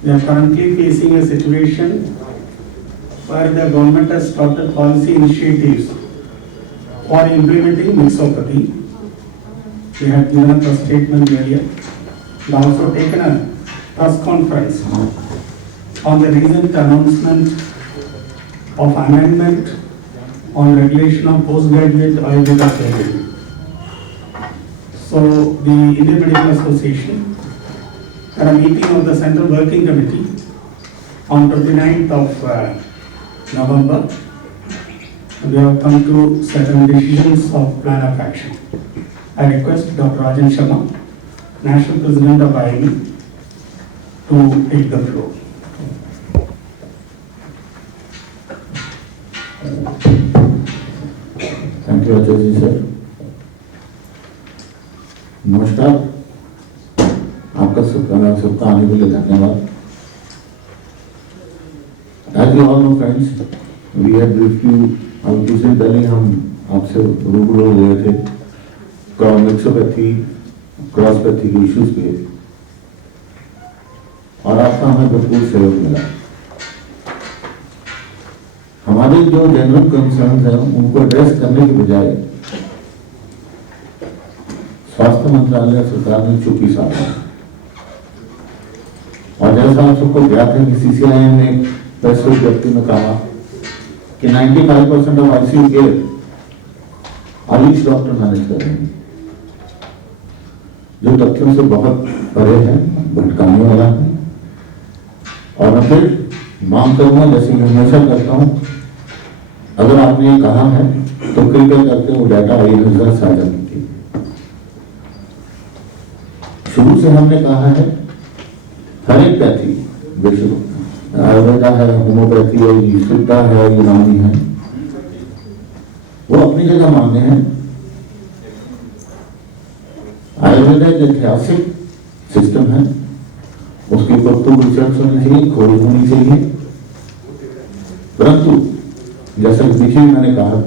We are currently facing a situation where the government has started policy initiatives for implementing mixopathy. We had given a press statement earlier and also taken a press conference on the recent announcement of amendment on regulation of postgraduate Ayurveda surgery. So the Indian Medical Association had a meeting of the Central Working Committee on 29th of November. We have come to certain decisions of plan of action. I request Dr. Rajan Sharma, National President of IIB, to take the floor. Thank you, Acharya sir. नमस्कार, आपका सबका आने के लिए धन्यवाद. As you all know friends, we had briefed you हम कुछ दिन पहले हम आपसे रूबरू हो गए थे मिक्सोपैथी क्रॉसपैथी के इश्यूज पे और आपका हमें भरपूर सहयोग मिला. हमारे जो जनरल कंसर्न्स हैं उनको एड्रेस करने के बजाय स्वास्थ्य मंत्रालय सरकार ने चुप्पी साधा. और जैसा आप सबको ज्ञात है कि सीसीआईएम ने एक प्रेस विज्ञप्ति में कहा कि 95% of ICU care Ayush doctor manage कर रहे हैं, जो तथ्यों से बहुत परे है, भटकाने वाला है. और मैं फिर मांग करूंगा, जैसे मैं हमेशा करता हूं, अगर आपने ये कहा है तो कृपया करके वो डाटा आईएनएस साझा कीजिए. शुरू से हमने कहा है हर एक पैथी विश्व आयुर्वेदा है, होम्योपैथी है, सिद्धा है, यूनानी है, वो अपनी जगह मान्य है. आयुर्वेदा एक ऐतिहासिक सिस्टम है, उसके ऊपर खूब रिसर्च होनी चाहिए, खोज होनी चाहिए. परंतु जैसा कि पीछे मैंने कहा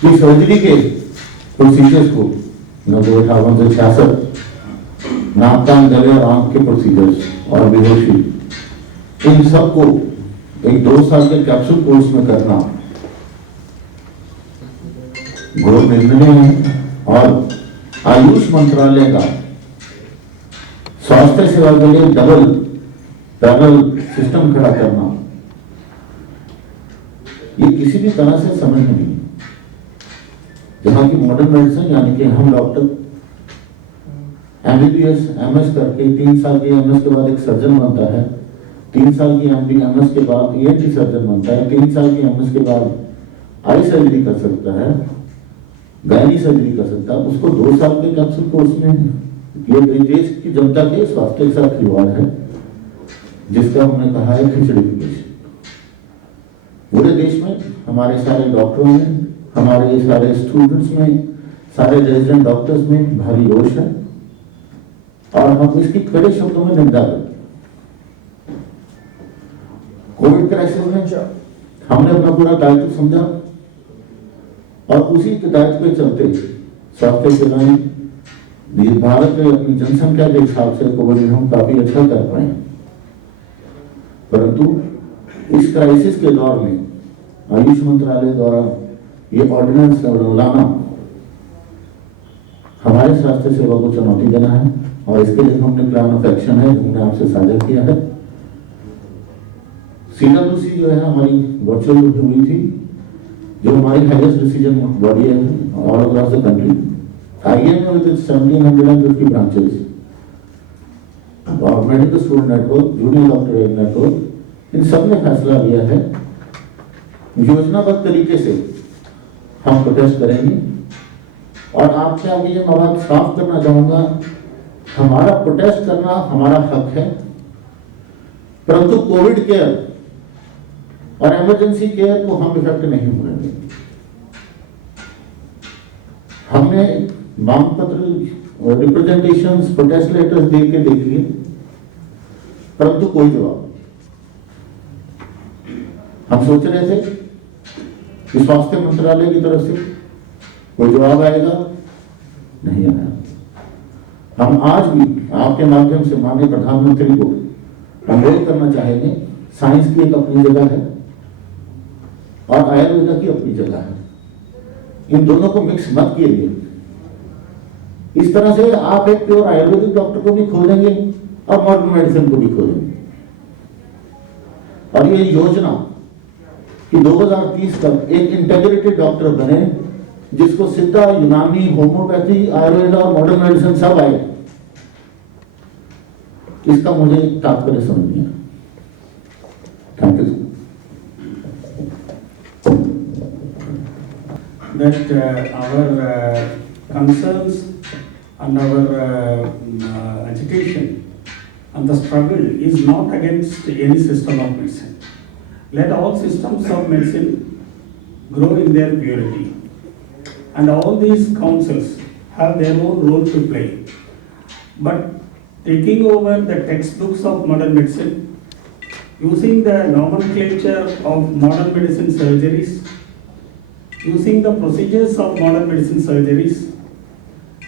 कि सर्जरी के प्रोसीजर्स को 1958 से 66 नाक कान गले और आंख के प्रोसीजर्स और बेहोशी, इन सबको एक 2 साल के कैप्सूल कोर्स में करना घोर निर्णय है. और आयुष मंत्रालय का स्वास्थ्य सेवा के लिए डबल पैरल सिस्टम खड़ा करना, ये किसी भी तरह से समझ नहीं. जहां की मॉडर्न मेडिसिन यानी कि हम डॉक्टर एमबीबीएस एमएस करके 3 साल की एमएस के बाद एक सर्जन बनता है, 3 साल की एमडी एमएस के बाद ईएनटी सर्जन बनता है, 3 साल की एमएस के बाद आई सर्जरी कर सकता है, गायनी सर्जरी कर सकता है. उसको 2 साल के कैप्सूल कोर्स में ये देश की जनता के स्वास्थ्य के साथ खिलवाड़ है, जिसका हमने कहा है खिचड़ीफिकेशन. पूरे देश में हमारे सारे डॉक्टरों में, हमारे सारे स्टूडेंट्स में, सारे रेजिडेंट डॉक्टर्स में भारी रोष है और हम इसकी कड़े शब्दों में निंदा करते हैं. कोविड क्राइसिस में हमने अपना पूरा दायित्व समझा और उसी के दायित्व पे चलते स्वास्थ्य सेवाएं भारत में अपनी जनसंख्या के हिसाब से कोविड में हम काफी अच्छा कर पाए. परंतु इस क्राइसिस के दौर में आयुष मंत्रालय द्वारा ये ऑर्डिनेंस लाना हमारे स्वास्थ्य सेवा को चुनौती देना है. और इसके लिए हमने प्लान ऑफ एक्शन है, हमने आपसे साझा किया है. सीडब्ल्यूसी जो है हमारी वर्चुअल हुई थी, जो हमारी हाईएस्ट डिसीजन बॉडी है all across the country. IM with 1750 branches और medical student network, junior doctor network, इन सब ने फैसला लिया है योजनाबद्ध तरीके से हम प्रोटेस्ट करेंगे. और आपके आगे ये मैं बात साफ करना चाहूंगा, हमारा प्रोटेस्ट करना हमारा हक है, परंतु कोविड केयर और इमरजेंसी केयर को हम इफेक्ट नहीं होने देंगे. हमने मांग पत्र और रिप्रेजेंटेशंस, प्रोटेस्ट लेटर्स दे के देख लिए, परंतु कोई जवाब. हम सोच रहे थे कि स्वास्थ्य मंत्रालय की तरफ से कोई जवाब आएगा, नहीं आया. हम आज भी आपके माध्यम से माननीय प्रधानमंत्री को एनरोल करना चाहेंगे, साइंस की एक अपनी जगह है और आयुर्वेदा की अपनी जगह है। इन दोनों को मिक्स मत कीजिए। इस तरह से आप एक प्योर आयुर्वेदिक डॉक्टर को भी खो देंगे और मॉडर्न मेडिसिन को भी खो देंगे। और ये योजना कि 2030 तक एक इंटीग्रेटेड डॉक्टर बने, जिसको सिद्धा, यूनानी, होम्योपैथी, आयुर्वेदा और मॉडर्न मेडिसिन सब आए, इसका मुझे तात्पर्य समझ नहीं है। Thank you. That our concerns and our agitation and the struggle is not against any system of medicine. Let all systems of medicine grow in their purity, and all these councils have their own role to play. But taking over the textbooks of modern medicine, using the nomenclature of modern medicine surgeries, using the procedures of modern medicine surgeries,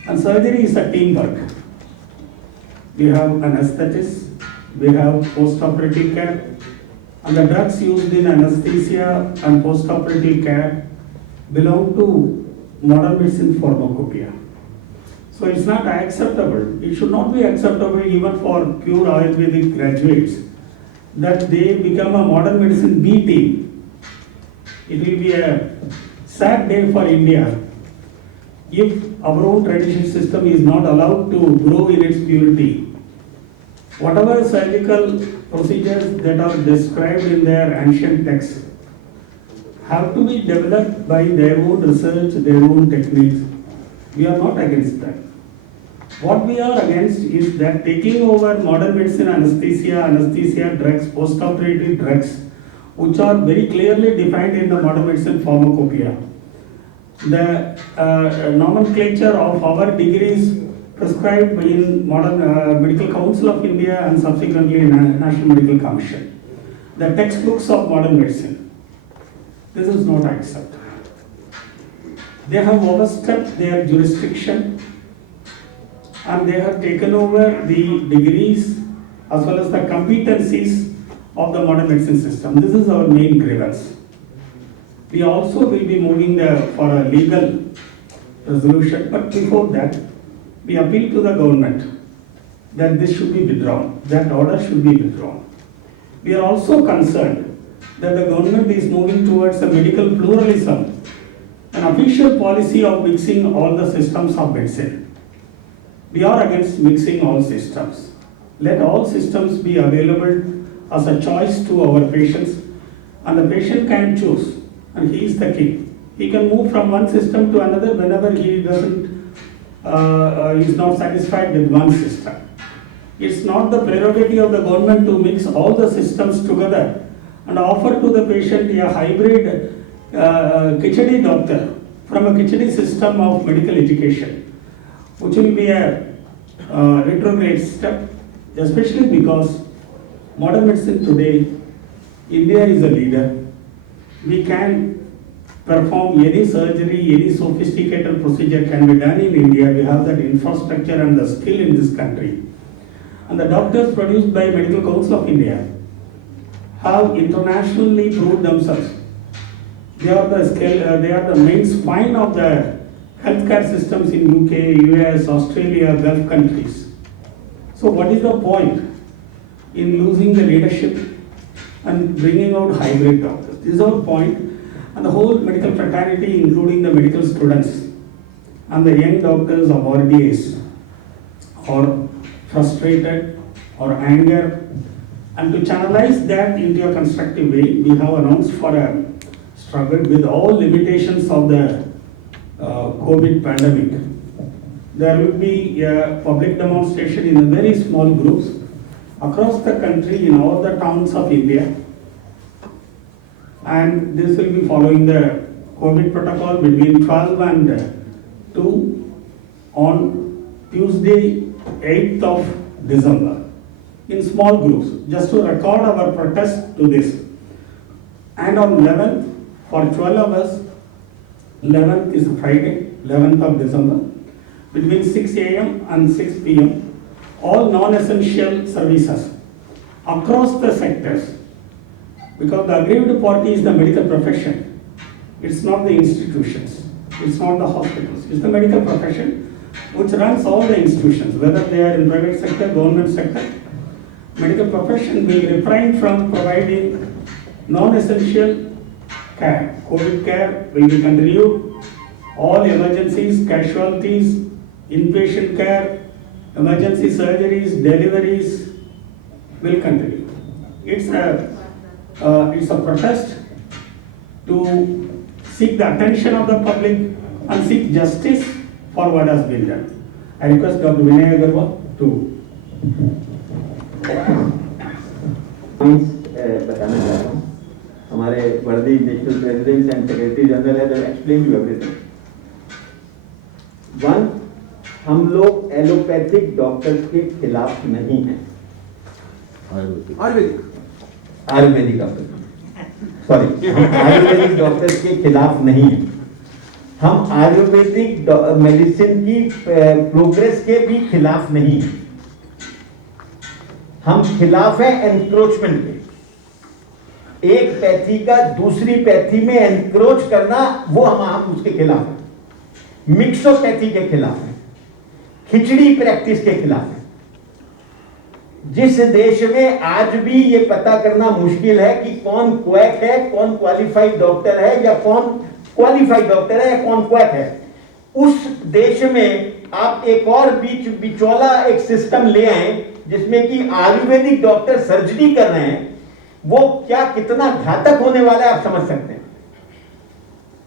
and surgery is a teamwork. We have anesthetists, we have post-operative care, and the drugs used in anesthesia and post-operative care belong to modern medicine pharmacopoeia. So it's not acceptable. It should not be acceptable even for pure Ayurvedic graduates that they become a modern medicine B team. It will be a sad day for India if our own traditional system is not allowed to grow in its purity. Whatever surgical procedures that are described in their ancient texts have to be developed by their own research, their own techniques. We are not against that. What we are against is that taking over modern medicine anesthesia drugs, post-operative drugs, which are very clearly defined in the modern medicine pharmacopoeia. The nomenclature of our degrees prescribed in modern Medical Council of India and subsequently National Medical Commission. The textbooks of modern medicine. This is not acceptable. They have overstepped their jurisdiction and they have taken over the degrees as well as the competencies of the modern medicine system. This is our main grievance. We also will be moving for a legal resolution, but before that, we appeal to the government that this should be withdrawn, that order should be withdrawn. We are also concerned that the government is moving towards a medical pluralism, an official policy of mixing all the systems of medicine. We are against mixing all systems. Let all systems be available as a choice to our patients, and the patient can choose, and he is the king. He can move from one system to another whenever he is not satisfied with one system. It's not the prerogative of the government to mix all the systems together and offer to the patient a hybrid Khichdi doctor from a Khichdi system of medical education, which will be a retrograde step, especially because modern medicine today, India is a leader. We can perform any surgery, any sophisticated procedure can be done in India. We have that infrastructure and the skill in this country. And the doctors produced by Medical Council of India have internationally proved themselves. They are the main spine of the healthcare systems in UK, US, Australia, Gulf countries. So what is the point in losing the leadership and bringing out hybrid doctors? This is our point. And the whole medical fraternity, including the medical students and the young doctors of RDS, are frustrated or anger. And to channelize that into a constructive way, we have announced for a struggle with all limitations of the COVID pandemic. There will be a public demonstration in very small groups across the country in all the towns of India. And this will be following the COVID protocol between 12 and 2 on Tuesday, 8th of December, in small groups, just to record our protest to this. And on 11th, for 12 hours, 11th is Friday, 11th of December, between 6 a.m. and 6 p.m., all non-essential services across the sectors. Because the aggrieved party is the medical profession. It's not the institutions. It's not the hospitals. It's the medical profession which runs all the institutions, whether they are in private sector, government sector. Medical profession will refrain from providing non-essential care. COVID care will be continued. All emergencies, casualties, inpatient care, emergency surgeries, deliveries will continue. It's a protest to seek the attention of the public and seek justice for what has been done. I request Dr. Vinay Agarwal to बताना चाहता हूँ हमारे worthy national president and secretary general है that explain you everything. One, हम लोग allopathic doctors के खिलाफ नहीं हैं। आयुर्वेदिक आयुर्वेदिक डॉक्टर्स के खिलाफ नहीं हैं। हम आयुर्वेदिक मेडिसिन की प्रोग्रेस के भी खिलाफ नहीं हैं। हम खिलाफ है एनक्रोचमेंट के। एक पैथी का दूसरी पैथी में एनक्रोच करना, वो हम उसके खिलाफ है। मिक्सोपैथी के खिलाफ है, खिचड़ी प्रैक्टिस के खिलाफ है। जिस देश में आज भी ये पता करना मुश्किल है कि कौन क्वैक है, कौन क्वालिफाइड डॉक्टर है, या कौन क्वालिफाइड डॉक्टर है या कौन क्वैक है, उस देश में आप एक और बिचौला एक सिस्टम ले आए जिसमें कि आयुर्वेदिक डॉक्टर सर्जरी कर रहे हैं। वो क्या कितना घातक होने वाला है आप समझ सकते हैं।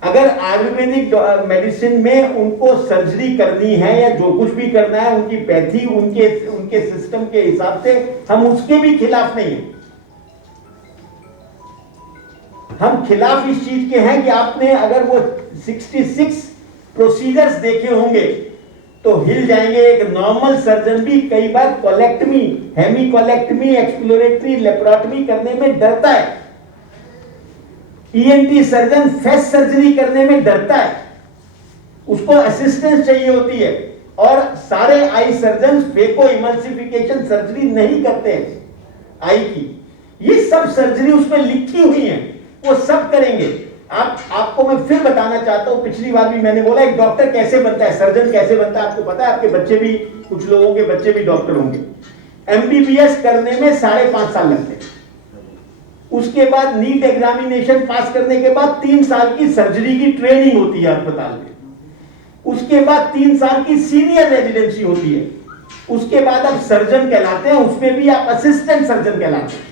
अगर आयुर्वेदिक मेडिसिन में उनको सर्जरी करनी है या जो कुछ भी करना है, उनकी पैथी उनके सिस्टम के हिसाब से, हम उसके भी खिलाफ नहीं हैं। हम खिलाफ इस चीज के हैं कि आपने अगर वो 66 प्रोसीजर्स देखे होंगे तो हिल जाएंगे। एक नॉर्मल सर्जन भी कई बार कोलेक्टमी, हेमीकोलेक्टमी, एक्सप्लोरेटरी लेप्रोटमी करने में डरता है। ईएनटी सर्जन फेस सर्जरी करने में डरता है, उसको असिस्टेंस चाहिए होती है। और सारे eye surgeon phaco emulsification surgery नहीं करते हैं आई की। ये सब सर्जरी उसमें लिखी हुई है, वो सब करेंगे। आपको मैं फिर बताना चाहता हूं, पिछली बार भी मैंने बोला एक डॉक्टर कैसे बनता है, सर्जन कैसे बनता है। आपको पता है, आपके बच्चे भी, कुछ लोगों के बच्चे भी डॉक्टर होंगे। एमबीबीएस करने में 5.5 साल लगते हैं। उसके बाद नीट एग्जामिनेशन पास करने के बाद 3 साल की सर्जरी की ट्रेनिंग होती है अस्पताल में। उसके बाद 3 साल की सीनियर रेजिडेंसी होती है। उसके बाद आप सर्जन कहलाते हैं, उसमें भी आप असिस्टेंट सर्जन कहलाते हैं।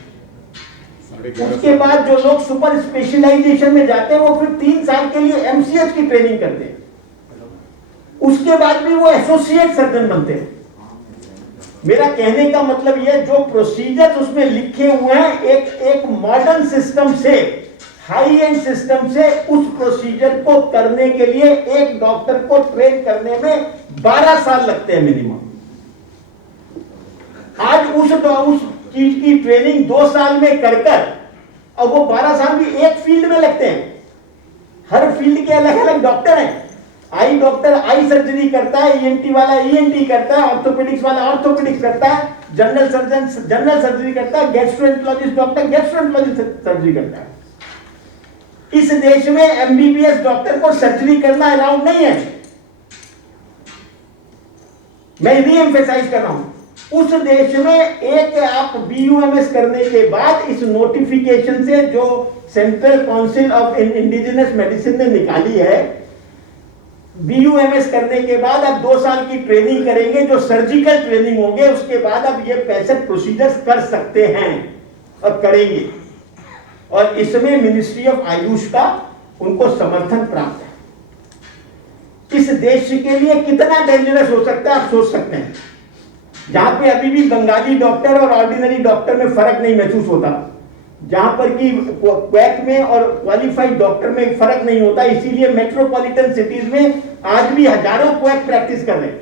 उसके बाद जो लोग सुपर स्पेशलाइजेशन में जाते हैं वो फिर 3 साल के लिए एमसीएच की ट्रेनिंग करते हैं। उसके बाद भी वो एसोसिएट सर्जन बनते हैं। मेरा कहने का मतलब यह, जो प्रोसीजर्स उसमें लिखे हुए हैं, एक मॉडर्न सिस्टम से, हाई एंड सिस्टम से, उस प्रोसीजर को करने के लिए एक डॉक्टर को ट्रेन करने में 12 साल लगते हैं मिनिमम। आज उस चीज की ट्रेनिंग 2 साल में कर और वो 12 साल भी एक फील्ड में लगते हैं। हर फील्ड के अलग अलग डॉक्टर हैं। आई डॉक्टर आई सर्जरी करता है, ईएनटी वाला ईएनटी करता है, ऑर्थोपेडिक्स वाला ऑर्थोपेडिक्स करता है, जनरल सर्जन जनरल सर्जरी करता है, गैस्ट्रोएंटरोलॉजिस्ट डॉक्टर गैस्ट्रोएंटरोलॉजी सर्जरी करता है। इस देश में एमबीबीएस डॉक्टर को सर्जरी करना अलाउड नहीं है। मैं री एम्फेसाइज कर रहा हूं, उस देश में एक आप बीयूएमएस करने के बाद, इस नोटिफिकेशन से जो central council of indigenous medicine ने निकाली है, बीयूएमएस करने के बाद आप 2 साल की ट्रेनिंग करेंगे, जो सर्जिकल ट्रेनिंग होंगे। उसके बाद आप ये 65 प्रोसीजर्स कर सकते हैं और करेंगे। और इसमें मिनिस्ट्री ऑफ आयुष का उनको समर्थन प्राप्त है। इस देश के लिए कितना डेंजरस हो सकता है आप सोच सकते हैं। जहां पे अभी भी बंगाली डॉक्टर और ऑर्डिनरी डॉक्टर में फर्क नहीं महसूस होता, जहां पर कि क्वैक में और क्वालिफाइड डॉक्टर में फर्क नहीं होता, इसीलिए मेट्रोपॉलिटन सिटीज में आज भी हजारों क्वैक प्रैक्टिस कर रहे हैं।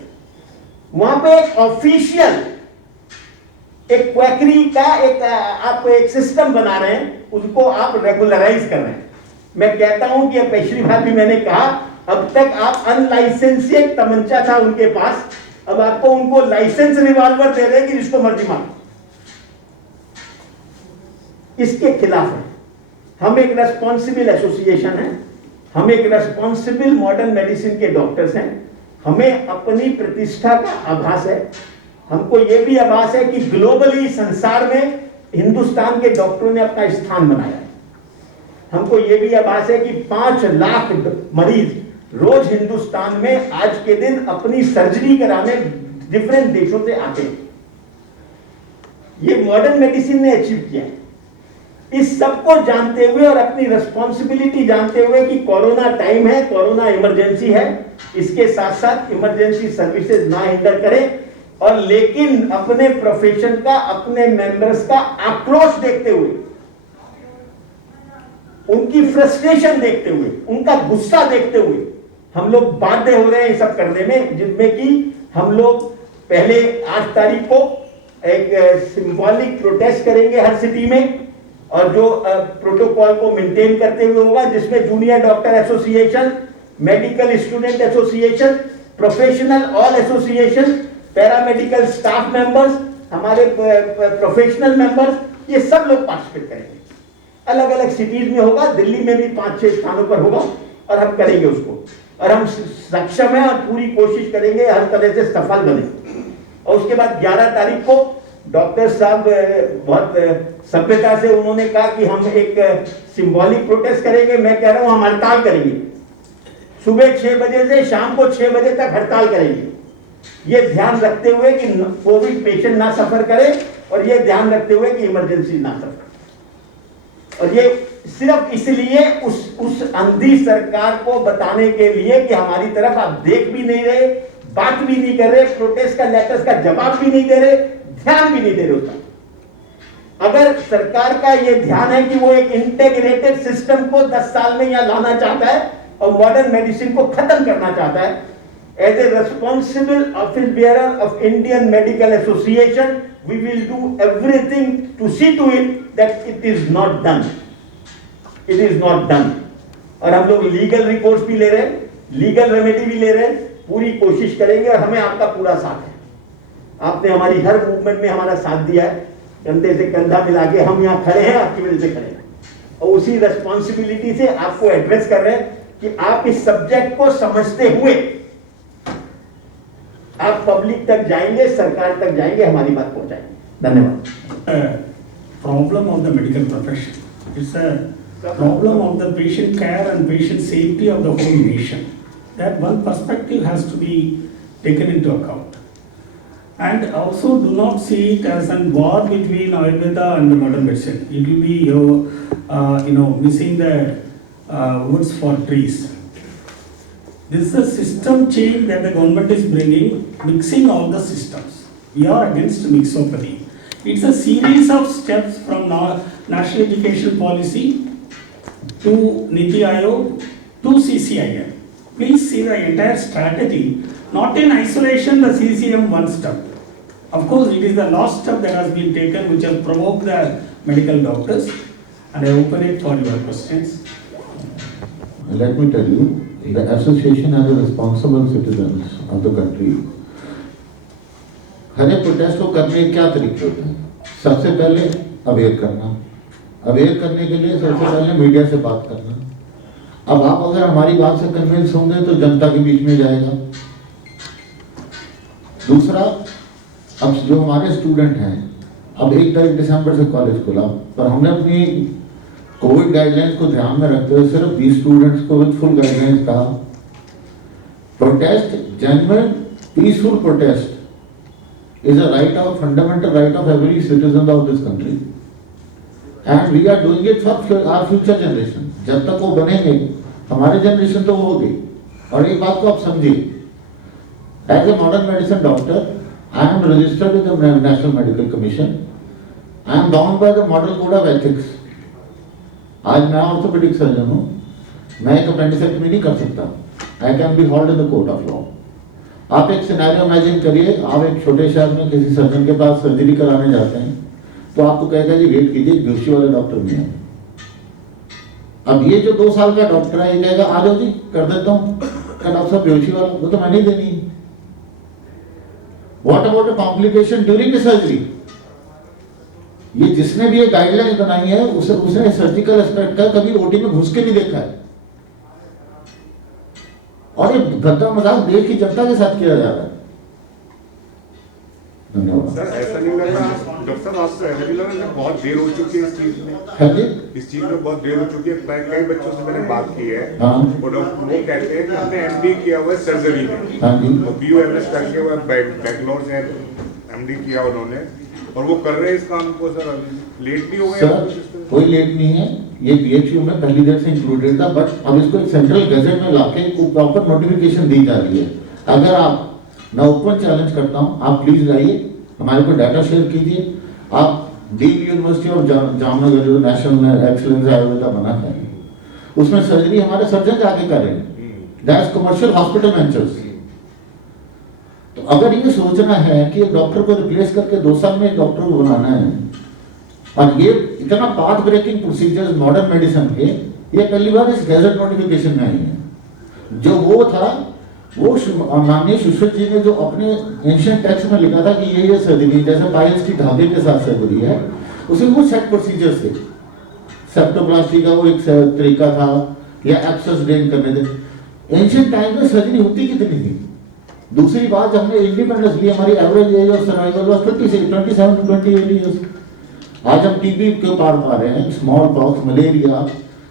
वहां पे एक ऑफिशियल एक क्वैकरी का आप एक सिस्टम बना रहे हैं, उसको आप रेगुलराइज कर रहे हैं। मैं कहता हूं कि पिछली बार भी मैंने कहा, अब तक आप अनलाइसेंसिएट तमंचा था उनके पास, अब आपको उनको लाइसेंस रिवॉल्वर दे रहे हैं कि जिसको मर्जी मारो। इसके खिलाफ है। हम एक रेस्पॉन्सिबल एसोसिएशन है, हम एक रेस्पॉन्सिबल मॉडर्न मेडिसिन के डॉक्टर्स हैं। हमें अपनी प्रतिष्ठा का आभास है, हमको यह भी आभास है कि ग्लोबली संसार में हिंदुस्तान के डॉक्टरों ने अपना स्थान बनाया है। हमको यह भी आभास है कि 5 लाख मरीज रोज हिंदुस्तान में आज के दिन अपनी सर्जरी कराने डिफरेंट देशों से आते हैं। ये मॉडर्न मेडिसिन ने अचीव किया है। इस सबको जानते हुए और अपनी रिस्पॉन्सिबिलिटी जानते हुए कि कोरोना टाइम है, कोरोना इमरजेंसी है, इसके साथ साथ इमरजेंसी सर्विसेज ना हिंडर करें, और लेकिन अपने प्रोफेशन का, अपने मेंबर्स का आक्रोश देखते हुए, उनकी फ्रस्ट्रेशन देखते हुए, उनका गुस्सा देखते हुए हम लोग बाध्य हो रहे हैं ये सब करने में, जिसमें कि हम लोग पहले 8 तारीख को एक सिंबॉलिक प्रोटेस्ट करेंगे हर सिटी में, और जो प्रोटोकॉल को मेंटेन करते हुए होगा, जिसमें junior doctor association, medical student association, professional all association, paramedical staff members, हमारे प्रोफेशनल मेंबर्स, ये सब लोग पार्टिसिपेट करेंगे। अलग अलग सिटीज में होगा, दिल्ली में भी 5-6 स्थानों पर होगा, और हम करेंगे उसको, और हम सक्षम हैं और पूरी कोशिश करेंगे हर तरह से सफल बने। और उसके बाद 11 तारीख को डॉक्टर साहब बहुत सभ्यता से उन्होंने कहा कि हम एक सिंबॉलिक प्रोटेस्ट करेंगे। मैं कह रहा हूं हम हड़ताल करेंगे, सुबह 6 बजे से शाम को 6 बजे तक हड़ताल करेंगे। ये ध्यान रखते हुए कि कोविड पेशेंट ना सफर करे, और ये ध्यान रखते हुए कि इमरजेंसी ना सफर, और ये सिर्फ इसलिए उस अंधी सरकार को बताने के लिए कि हमारी तरफ आप देख भी नहीं रहे, बात भी नहीं कर रहे, प्रोटेस्ट का लेटर्स का जवाब भी नहीं दे रहे, ध्यान भी नहीं दे रहे उसका। अगर सरकार का ये ध्यान है कि वो एक इंटीग्रेटेड सिस्टम को 10 साल में यहां लाना चाहता है और मॉडर्न मेडिसिन को खत्म करना चाहता है, as a responsible office bearer of Indian Medical Association, we will do everything to see to it that it is not done, it is not done. और हम लोग लीगल रिकोर्स भी ले रहे हैं, लीगल रेमेडी भी ले रहे हैं, पूरी कोशिश करेंगे, और हमें आपका पूरा साथ है। आपने हमारी हर मूवमेंट में हमारा साथ दिया है, कंधे से कंधा मिला के हम यहाँ खड़े हैं, आपकी वजह से खड़े हैं, और उसी रेस्पॉन्सिबिलिटी से आपको एड्रेस कर रहे हैं कि आप इस सब्जेक्ट को समझते हुए आप पब्लिक तक जाएंगे, सरकार तक जाएंगे, हमारी बात पहुंचाएंगे। धन्यवाद। Problem of the medical profession. It's a problem of the patient care and patient safety of the whole nation. That one perspective has to be taken into account. And also do not see it as a war between Ayurveda and the modern medicine. It will be missing the woods for trees. This is a system change that the government is bringing, mixing all the systems. We are against mixopathy. It's a series of steps from National Education Policy to Niti Aayog to CCIM. Please see the entire strategy, not in isolation the CCM one step. Of course, it is the last step that has been taken which has provoked the medical doctors, and I open it for your questions. Let me tell you, the association as a responsible citizens of the country, हर एक protest को करने के क्या तरीके होते हैं? सबसे पहले अवेयर करना, अवेयर करने के लिए सबसे पहले मीडिया से बात करना। अब आप अगर हमारी बात से कन्विंस होंगे तो जनता के बीच में जाएगा। दूसरा, अब जो हमारे स्टूडेंट हैं, अब 1 तारीख दिसंबर से कॉलेज खुला, पर हमने अपनी कोविड गाइडलाइंस को ध्यान में रखते हुए सिर्फ 20 स्टूडेंट्स को विद फुल गाइडलाइंस कहा, protest, genuine peaceful protest is a right of fundamental right of every citizen of this country, and we are doing it for our future generation. जब तक वो बनेंगे, हमारे जनरेशन तो वो होगी। और एक बात को आप समझिए, as a modern medicine doctor, I am registered with the National Medical Commission. I am bound by the Model Code of Ethics. आज मैं ऑर्थोपेडिक सर्जन हूँ, मैं एक अपेंडिसेक्टमी नहीं कर सकता। I can be hauled in the court of law. आप एक सिनेरियो इमेजिन करिए, आप एक छोटे शहर में किसी सर्जन के पास सर्जरी कराने जाते हैं, तो आपको कहेगा जी वेट कीजिए, बेहोशी वाले डॉक्टर नहीं है। अब ये जो 2 साल का डॉक्टर है, ये कहेगा आ जाओ जी कर देता हूँ, क्या डॉक्टर साहब बेहोशी वाला, वो तो मैंने ही देनी। What about a complication during the surgery? ये जिसने भी ये गाइडलाइन बनाई है उसने सर्जिकल एस्पेक्ट का कभी ओटी में घुस के नहीं देखा है, और ये गद्दा मजाक देश की जनता के साथ किया जा रहा है। धन्यवाद सर। ऐसा नहीं लग रहा डॉक्टर साहब, आपको ऐसा नहीं लग रहा बहुत देर हो चुकी है इस चीज में? है जी। इस चीज में बहुत देर हो चुकी है। कई बच्चों से मैंने बात की है, हाँ। वो कहते हैं कि हमने एमडी किया हुआ है सर्जरी में, हाँ जी। वो बीओएमएस करके हुआ बैंगलोर से एमडी किया उन्होंने, और वो कर रहे हैं इस काम को। सर अभी लेट भी हो गए? सर कोई लेट नहीं है, ये बीएचयू में पहली देर से इंक्लूडेड था, बट अब इसको एक सेंट्रल गजेट में लाके प्रॉपर नोटिफिकेशन दी जा रही है। अगर आप, मैं ओपन चैलेंज करता हूं, आप प्लीज लाइए, हमारे को डाटा शेयर कीजिए। आप डीम्ड यूनिवर्सिटी ऑफ जामनगर जो नेशनल एक्सीलेंस आयुर्वेदा बना है, उसमें सर्जरी हमारे सर्जन जाके करेंगे, दैट्स कमर्शियल हॉस्पिटल वेंचर्स। तो अगर ये सोचना है कि डॉक्टर को रिप्लेस करके 2 साल में डॉक्टर को बनाना है, और ये इतना path breaking procedures modern medicine के, ये पहली बार इस गैजेट नोटिफिकेशन में आई है। जो वो था, वो माननीय सुश्रुत जी ने जो अपने एंशिएंट टेक्स्ट में लिखा था कि ये सर्जरी जैसे पाइल्स की धागे के साथ सर्जरी है, उसमें वो सेट प्रोसीजर्स थे। सेप्टोप्लास्टी का वो एक तरीका था, या एब्सेस ड्रेन करने थे। एंशिएंट टाइम में सर्जरी होती कितनी थी? दूसरी बात, जब हमने इंडिपेंडेंस ली, हमारी average age of survival was 27 to 28 years. आज हम टीबी के पार पा रहे हैं, small pox, malaria,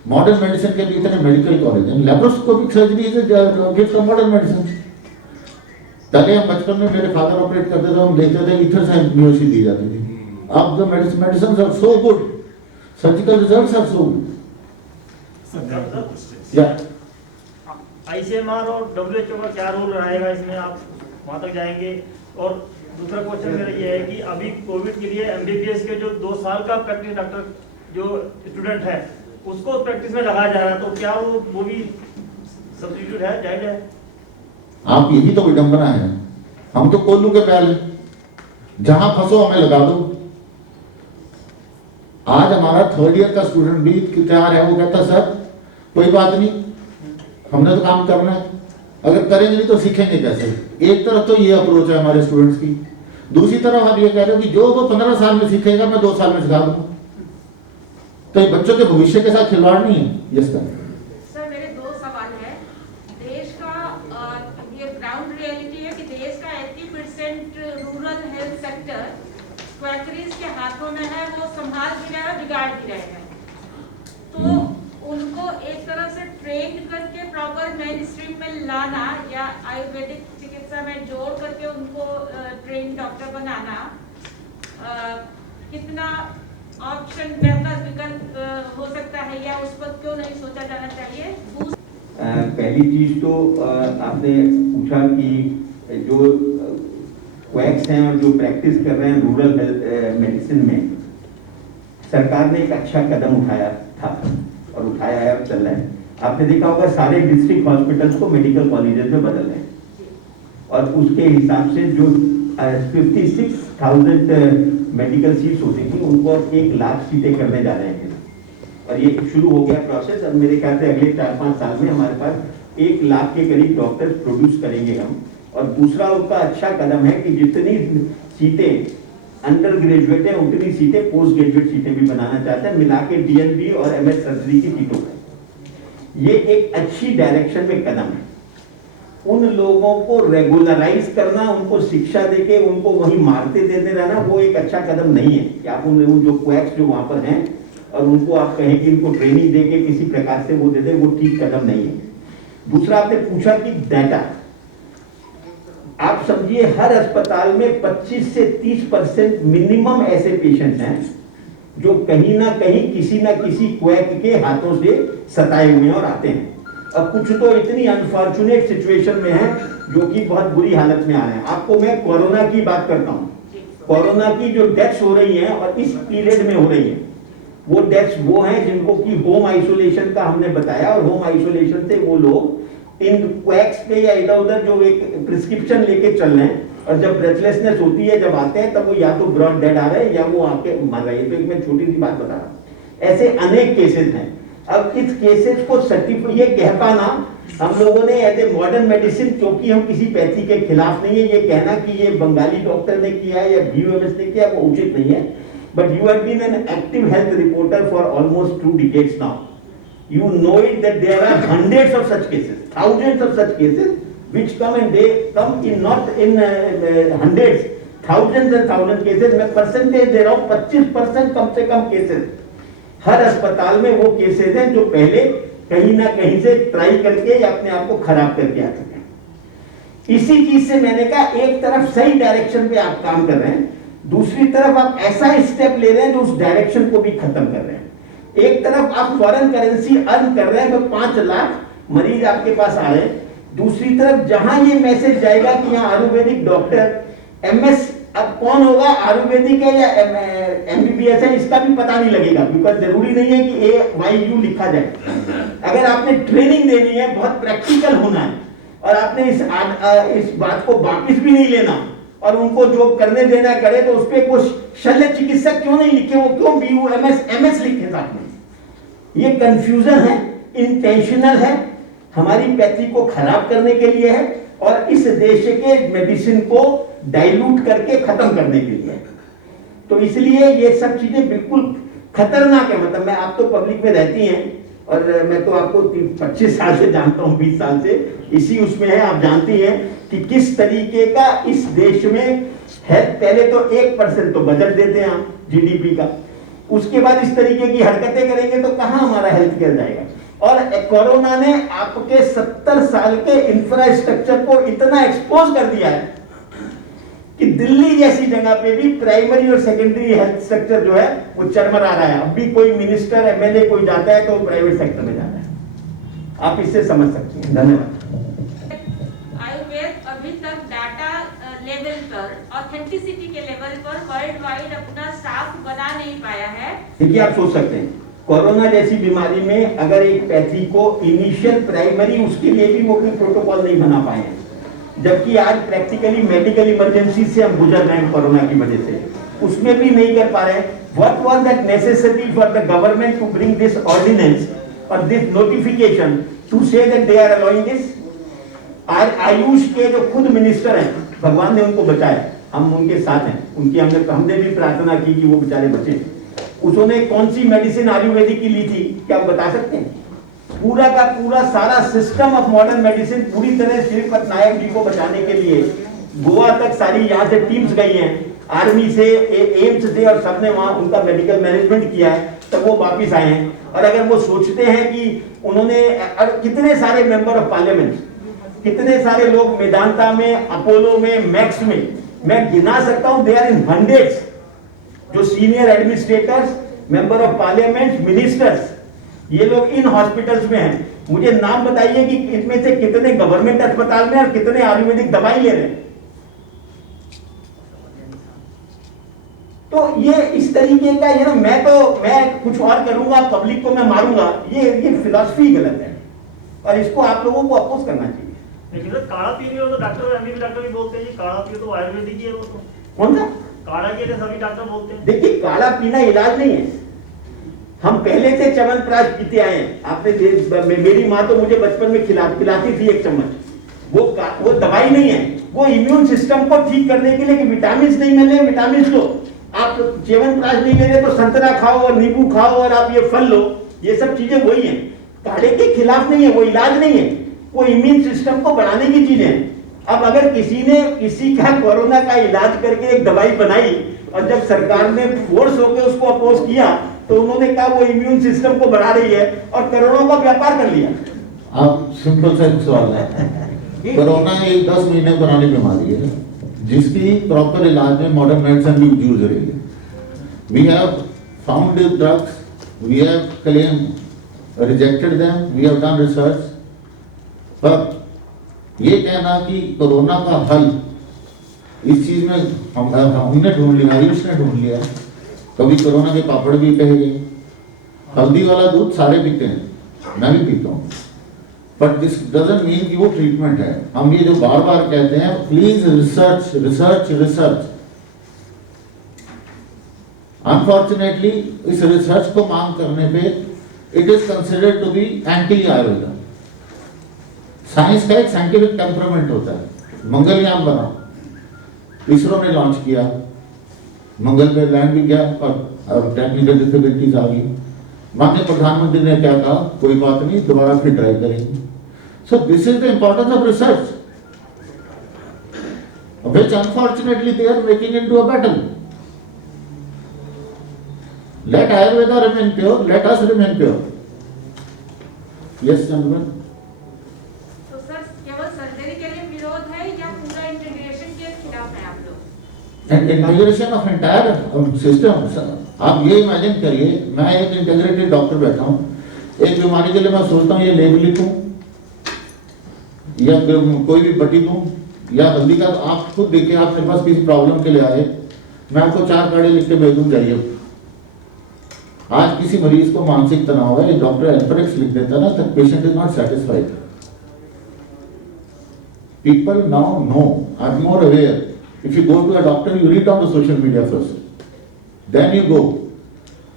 modern medicine के भी इतने मेडिकल कॉलेज हैं। Laparoscopic surgery is gift of modern medicine. पहले हम बचपन में, मेरे फादर ऑपरेट करते थे, हम देखते थे इथर से म्यूसी दी जाती थी। अब the medicine are so good, surgical results are so good. या आईसीएमआर और डब्ल्यूएचओ का क्या रोल रहेगा इसमें, आप वहां तक जाएंगे? और दूसरा क्वेश्चन मेरा ये है कि अभी कोविड के लिए एमबीबीएस के जो 2 साल का प्रैक्टिस डॉक्टर जो स्टूडेंट है उसको प्रैक्टिस में लगाया जा रहा है, तो क्या वो भी सब्स्टिट्यूट है, जायज है? आप, यही तो विडंबना है। हम तो कोल्लू के पहले, जहां फंसो हमें लगा दो। आज हमारा 3rd ईयर का स्टूडेंट भी तैयार है, वो कहता सर कोई बात नहीं, हमने तो काम करना है, अगर करेंगे नहीं तो सीखेंगे कैसे? एक तरफ तो ये अप्रोच है हमारे स्टूडेंट्स की, दूसरी तरफ आप ये कह रहे हो कि जो वो 15 साल में सीखेगा मैं 2 साल में सिखा दूंगा। तो ये बच्चों के भविष्य के साथ खिलवाड़ नहीं है। यस सर, मेरे 2 सवाल है। देश का ये ग्राउंड रियलिटी है कि देश का 80% रूरल हेल्थ सेक्टर क्वैकरीज के हाथों में है, वो संभाल भी रहे हैं, बिगाड़ भी रहे हैं। तो उनको एक तरह से ट्रेन करके प्रॉपर मेन स्ट्रीम में लाना, या आयुर्वेदिक चिकित्सा में जोड़ करके उनको ट्रेन डॉक्टर बनाना, कितना ऑप्शन बेहतर विकल्प हो सकता है, या उस पर क्यों नहीं सोचा जाना चाहिए? पहली चीज तो आपने पूछा कि जो क्वैक्स हैं और जो प्रैक्टिस कर रहे हैं रूरल हेल्थ मेडिसिन में, सरकार ने एक अच्छा कदम उठाया था और उठाया है, अब चल रहा है। आपने देखा होगा सारे डिस्ट्रिक्ट हॉस्पिटल्स को मेडिकल कॉलेजेस में बदल रहे हैं, और उसके हिसाब से जो 56,000 मेडिकल सीट्स होती थी उनको अब 1 लाख सीटें करने जा रहे हैं, और ये शुरू हो गया प्रोसेस। अब मेरे ख्याल से अगले 4-5 साल में हमारे पास 1 लाख के करीब डॉक्टर प्रोड्यूस करेंगे हम। और दूसरा उनका अच्छा कदम है कि जितनी सीटें अंडर ग्रेजुएट है उतनी सीटें पोस्ट ग्रेजुएट सीटें भी बनाना चाहते हैं, मिला के डीएनबी और एमएस सर्जरी की सीटों में। ये एक अच्छी डायरेक्शन में कदम है। उन लोगों को रेगुलराइज करना, उनको शिक्षा देके उनको वहीं मारते देते रहना, वो एक अच्छा कदम नहीं है कि आप उन जो क्वैक्स जो वहां पर हैं और उनको आप कहें कि इनको ट्रेनिंग देके किसी प्रकार से वो दे दे, वो ठीक कदम नहीं है। दूसरा आपने पूछा कि डाटा, आप समझिए हर अस्पताल में 25 से 30% मिनिमम ऐसे पेशेंट हैं जो कहीं ना कहीं किसी ना किसी क्वैक के हाथों से सताए हुए हैं और आते हैं। अब कुछ तो इतनी अनफॉर्चुनेट सिचुएशन में है जो कि बहुत बुरी हालत में आ रहे हैं। आपको मैं कोरोना की बात करता हूं, कोरोना की जो डेथ्स हो रही हैं और इस पीरियड में हो रही हैं, वो डेथ्स वो हैं जिनको कि होम आइसोलेशन का हमने बताया, और होम आइसोलेशन से वो लोग इन क्वैक्स पे या इधर उधर जो एक प्रिस्क्रिप्शन लेके चल रहे हैं, और जब ब्रेथलेसनेस होती है, जब आते हैं, तब वो या तो ब्रॉड डेड आ रहे हैं या वो आके मर रहे हैं। तो एक मैं छोटी सी बात बता रहा हूं, ऐसे अनेक केसेस हैं। अब इस केसेस को सर्टिफाई, ये कह पाना हम लोगों ने एज ए मॉडर्न मेडिसिन, क्योंकि हम किसी पैथी के खिलाफ नहीं है, ये कहना कि ये बंगाली डॉक्टर ने किया या बीओएमएस ने किया वो उचित नहीं है। but you have been an active health reporter for almost 2 decades now. You know it that there are hundreds of such cases, thousands of such cases, which come and they come in not in hundreds, thousands and thousands cases. मैं percentage दे रहा हूँ, 25% कम से कम cases हर अस्पताल में वो cases हैं जो पहले कहीं ना कहीं से ट्राई करके या अपने आप को खराब करके आ चुके हैं। इसी चीज से मैंने कहा, एक तरफ सही डायरेक्शन पे आप काम कर रहे हैं, दूसरी तरफ आप ऐसा स्टेप ले रहे हैं जो उस डायरेक्शन को भी खत्म कर रहे हैं। एक तरफ आप फॉरेन करेंसी अर्न कर रहे हैं, तो 5 लाख मरीज आपके पास आ रहे हैं, दूसरी तरफ जहां ये मैसेज जाएगा कि यहाँ आयुर्वेदिक डॉक्टर एमएस, अब कौन होगा आयुर्वेदिक है या एमबीबीएस है इसका भी पता नहीं लगेगा, बिकॉज जरूरी नहीं है कि AYU लिखा जाए। अगर आपने ट्रेनिंग देनी है, बहुत प्रैक्टिकल होना है, और आपने इस बात को वापिस भी नहीं लेना और उनको जो करने देना करे, तो उस पर कुछ शल्य चिकित्सक क्यों नहीं लिखे, वो क्यों BUMS MS लिखे साथ में? ये कंफ्यूजन है, इंटेंशनल है, हमारी पैथी को खराब करने के लिए है और इस देश के मेडिसिन को डाइल्यूट करके खत्म करने के लिए है। तो इसलिए ये सब चीजें बिल्कुल खतरनाक है। मतलब मैं, आप तो पब्लिक में रहती हैं और मैं तो आपको 25 साल से जानता हूँ, 20 साल से इसी उसमें है। आप जानती हैं कि किस तरीके का इस देश में हेल्थ, पहले तो 1% तो बजट देते हैं हम GDP का, उसके बाद इस तरीके की हरकतें करेंगे तो कहां हमारा हेल्थ केयर जाएगा। और कोरोना ने आपके 70 साल के इंफ्रास्ट्रक्चर को इतना एक्सपोज कर दिया है कि दिल्ली जैसी जगह पे भी प्राइमरी और सेकेंडरी हेल्थ स्ट्रक्चर जो है वो चरमरा रहा है। अब भी कोई मिनिस्टर MLA कोई जाता है तो प्राइवेट सेक्टर में जाता है। आप इससे समझ सकते हैं। धन्यवाद। आयुर्वेद अभी तक डाटा लेवल पर, ऑथेंटिसिटी के लेवल पर वर्ल्ड वाइड अपना साफ बना नहीं पाया है। देखिए, आप सोच सकते हैं कोरोना जैसी बीमारी में अगर एक पैथी को इनिशियल प्राइमरी, उसके लिए भी वो कोई प्रोटोकॉल नहीं बना पाए हैं, जबकि आज प्रैक्टिकली मेडिकल इमरजेंसी से हम गुजर रहे हैं कोरोना की वजह से, उसमें भी नहीं कर पा रहे हैं। What was that necessity for the government to bring this ordinance or this notification to say that they are allowing this? आज आयुष के जो खुद मिनिस्टर हैं, भगवान ने उनको बचाया, हम उनके साथ हैं, उनकी हमने भी प्रार्थना की कि वो बेचारे बचे। उसने कौन सी मेडिसिन आयुर्वेदिक की ली थी, क्या आप बता सकते हैं? पूरा का पूरा सारा सिस्टम ऑफ मॉडर्न मेडिसिन पूरी तरह श्रीपद नायक जी को बचाने के लिए गोवा तक सारी यहाँ से टीम्स गई हैं, आर्मी से, एम्स से, और सबने वहाँ उनका मेडिकल मैनेजमेंट किया है, तब वो वापिस आए हैं। और अगर वो सोचते हैं कि उन्होंने, कितने सारे मेंबर ऑफ पार्लियामेंट, कितने सारे लोग मेदांता में, अपोलो में, मैक्स में, मैं गिना सकता हूँ, दे आर इन हंड्रेड्स, जो senior administrators, member of parliament, ministers, ये लोग इन हॉस्पिटल्स में हैं। मुझे नाम बताइए कि इनमें से कितने गवर्नमेंट अस्पताल में और कितने आयुर्वेदिक दवाई ले रहे हैं। तो ये इस तरीके का, ये ना, मैं कुछ और करूंगा, पब्लिक को मैं मारूंगा, ये फिलॉसफी गलत है और इसको आप लोगों को अपोज करना चाहिए। लेकिन सर, काढ़ा पी रही हो तो डॉक्टर, MBBS डॉक्टर भी बोलते हैं काढ़ा पियो तो आयुर्वेदिक ही है वो तो। कौन सा काढ़ा के लिए सभी डॉक्टर बोलते हैं। देखिए, काढ़ा पीना इलाज नहीं है। हम पहले से च्यवनप्राश पीते आए हैं। आपने, मेरी माँ तो मुझे बचपन में पिलाती थी 1 चम्मच। वो दवाई नहीं है, वो इम्यून सिस्टम को ठीक करने के लिए कि विटामिन नहीं मिल रहे, विटामिन लो। आप च्यवनप्राश नहीं ले रहे तो संतरा खाओ और नींबू खाओ और आप ये फल लो, ये सब चीजें वही हैं। काढ़े के खिलाफ नहीं है, वो इलाज नहीं है, वो इम्यून सिस्टम को बढ़ाने की चीजें हैं। अब अगर किसी ने किसी का कोरोना का इलाज करके एक दवाई बनाई और जब सरकार ने फोर्स होकर उसको अपोज किया तो उन्होंने कहा वो इम्यून सिस्टम को बढ़ा रही है और करोड़ों का व्यापार कर लिया। आप सिंपल सा एक सवाल है, कोरोना एक 10 महीने पुरानी बीमारी है जिसकी प्रॉपर इलाज में मॉडर्न मेडिसिन भी यूज हो रही है। We have found drugs, we have claim rejected them, we have done research, पर ये कहना कि कोरोना का हल इस चीज में हमने ढूंढ लिया, आयुष ने ढूंढ लिया। कभी कोरोना के पापड़ भी कहे गए, हल्दी वाला दूध सारे पीते हैं, मैं भी पीता हूँ, बट दिस डजंट मीन कि वो ट्रीटमेंट है। हम ये जो बार बार कहते हैं, please research research research, unfortunately इस रिसर्च को मांग करने पे it is considered to be anti Ayurveda. Science का एक साइंटिफिक टेम्परामेंट होता है। मंगलयान बना, इसरो ने लॉन्च किया, मंगल पे लैंड भी गया और टेक्निकल डिफिकल्टीज आ गई। माननीय प्रधानमंत्री ने क्या कहा, कोई बात नहीं, दोबारा फिर ट्राई करेंगे। So this is the importance of research, which unfortunately they are making into a battle. Let Ayurveda remain pure, let us remain pure. Yes, gentlemen. तो सर केवल सर्जरी के लिए विरोध है या पूरा इंटीग्रेशन के खिलाफ है आप लोग? And integration of entire system. आप ये इमेजिन करिए, मैं एक इंटीग्रेटेड डॉक्टर बैठा हूँ, एक बीमारी के लिए मैं सोचता हूँ ये लेबल लिखूं या कोई भी पट्टी दूं या हल्दी का, आप खुद देखिए, आप मेरे पास किसी प्रॉब्लम के लिए आए, मैं आपको 4 काढ़े लिख के भेज दूं, जाइए। आज किसी मरीज को मानसिक तनाव है, डॉक्टर एल्परेक्स लिख देता ना, तक patient is not satisfied. People now know, I am more aware. If you go to a doctor, you read on the social media first, then you go.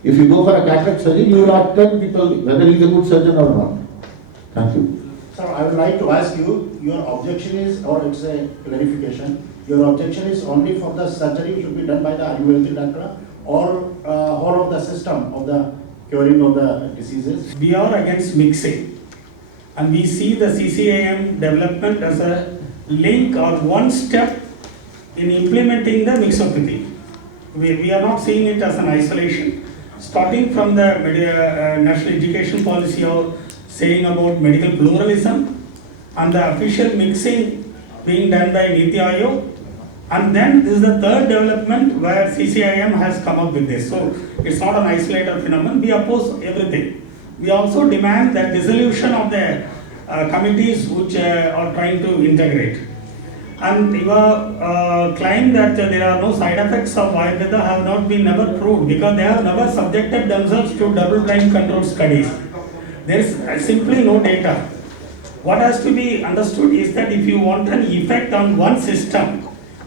If you go for a cataract surgery, you will ask 10 people whether he is a good surgeon or not. Thank you. Sir, I would like to ask you, your objection is, or it's a clarification, your objection is only for the surgery should be done by the Ayurvedic doctor or whole of the system of the curing of the diseases? We are against mixing, and we see the CCIM development as a link or one step in implementing the mixopathy. We are not seeing it as an isolation. Starting from the National Education Policy or saying about medical pluralism and the official mixing being done by Niti Aayog, and then this is the third development where CCIM has come up with this. So it's not an isolated phenomenon. We oppose everything. We also demand that dissolution of the committees which are trying to integrate. And your claim that there are no side effects of Ayurveda have not been never proved, because they have never subjected themselves to double-blind controlled studies. There is simply no data. What has to be understood is that if you want an effect on one system,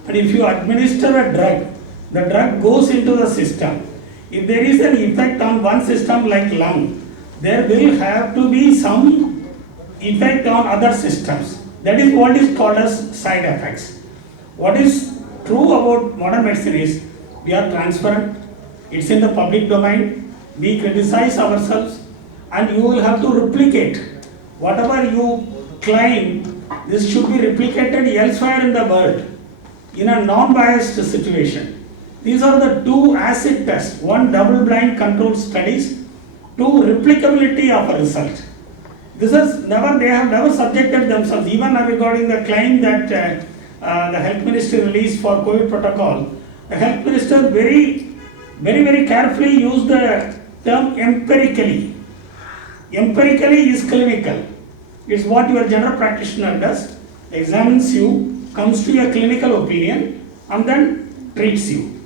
and if you administer a drug, the drug goes into the system. If there is an effect on one system like lung, there will have to be some effect on other systems. That is what is called as side effects. What is true about modern medicine is we are transparent, it's in the public domain, we criticize ourselves, and you will have to replicate whatever you claim. This should be replicated elsewhere in the world in a non-biased situation. These are the 2 acid tests, 1 double-blind controlled studies, 2 replicability of a result. This is never, they have never subjected themselves, even regarding the claim that the health ministry released for COVID protocol. The health minister very carefully used the term empirically. Empirically is clinical. It's what your general practitioner does, examines you, comes to a clinical opinion, and then treats you.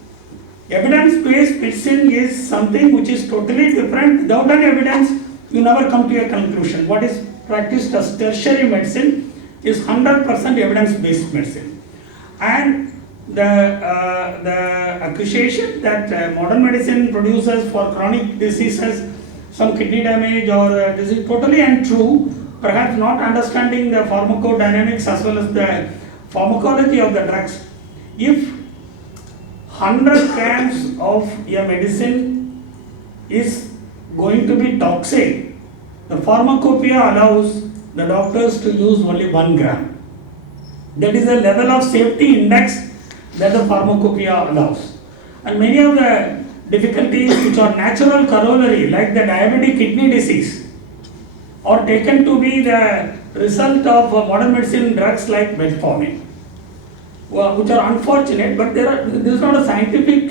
Evidence-based medicine is something which is totally different. Without an evidence, you never come to a conclusion. What is practiced as tertiary medicine is 100% evidence-based medicine. And the accusation that modern medicine produces for chronic diseases some kidney damage or this is totally untrue, perhaps not understanding the pharmacodynamics as well as the pharmacology of the drugs. If 100 grams of a medicine is going to be toxic, the pharmacopoeia allows the doctors to use only 1 gram. That is the level of safety index that the pharmacopoeia allows. And many of the difficulties which are natural corollary, like the diabetic kidney disease, are taken to be the result of modern medicine drugs like metformin, which are unfortunate, but this is not a scientific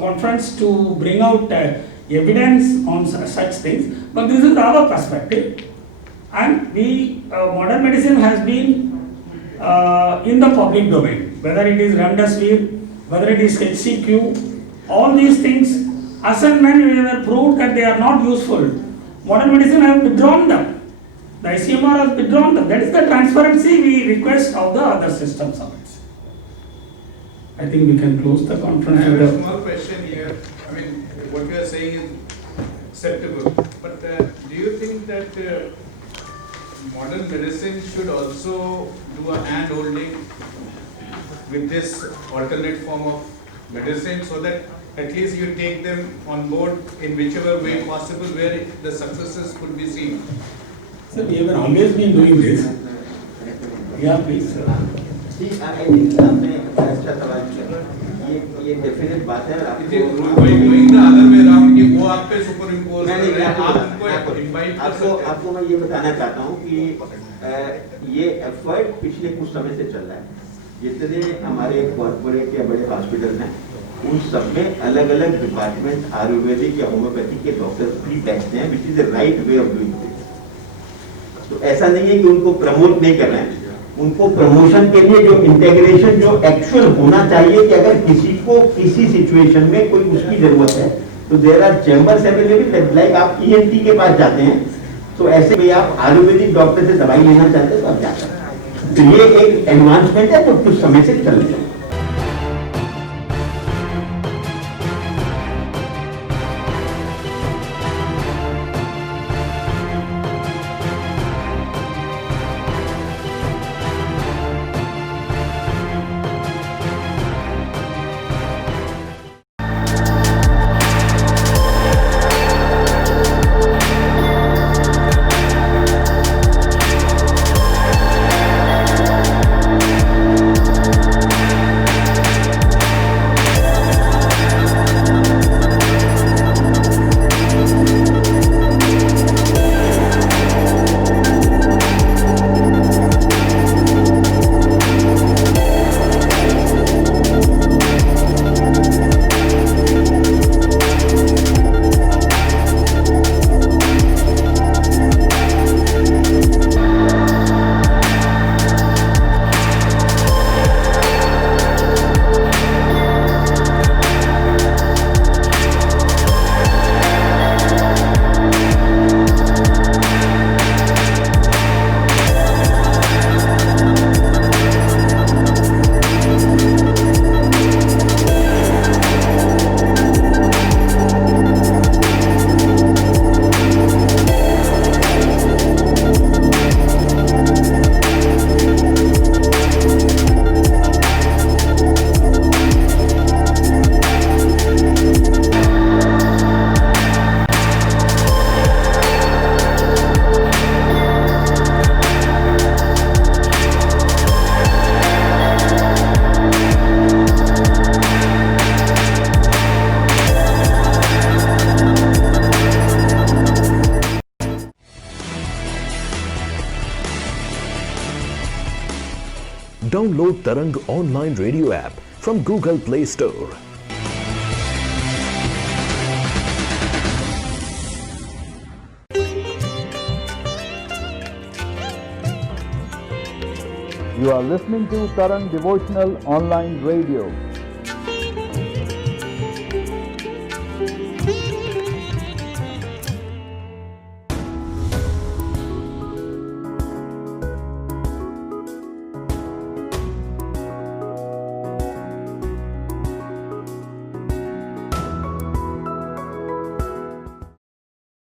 conference to bring out evidence on such things, but this is our perspective. And modern medicine has been in the public domain, whether it is remdesivir, whether it is HCQ, all these things, as and when we have proved that they are not useful, modern medicine has withdrawn them. The ICMR has withdrawn them. That is the transparency we request of the other systems of it. I think we can close the I conference. have with a the- small question here. I mean, what you are saying is acceptable, but do you think that modern medicine should also do a hand holding with this alternate form of medicine so that at least you take them on board in whichever way possible where the successes could be seen? Sir, we have always been doing this. Yeah, please, sir. जी, आपने अच्छा सवाल किया। ये definite बात है। It is going the other way around कि वो आप पे सुपर इम्पोज कर रहे हैं, आप उनको इनवाइट कर सकते हैं। आपको मैं ये बताना चाहता हूँ कि ये एफर्ट पिछले कुछ समय से चल रहा है। जितने हमारे कॉर्पोरेट या बड़े हॉस्पिटल हैं, उन सब में अलग अलग डिपार्टमेंट आयुर्वेदिक या होम्योपैथिक के डॉक्टर्स भी बैठते हैं, which is the right way of doing this. तो ऐसा नहीं है कि उनको प्रमोट नहीं कर रहे हैं, उनको प्रमोशन के लिए जो इंटीग्रेशन जो एक्चुअल होना चाहिए कि अगर किसी को किसी सिचुएशन में कोई उसकी जरूरत है तो there are chambers available, like आप ईएनटी के पास जाते हैं तो ऐसे भी आप आयुर्वेदिक डॉक्टर से दवाई लेना चाहते हैं तो आप जा सकते हैं। तो ये एक एडवांसमेंट है जो कुछ समय से चल रही है। Download Tarang online radio app from Google Play Store. You are listening to Tarang Devotional Online Radio.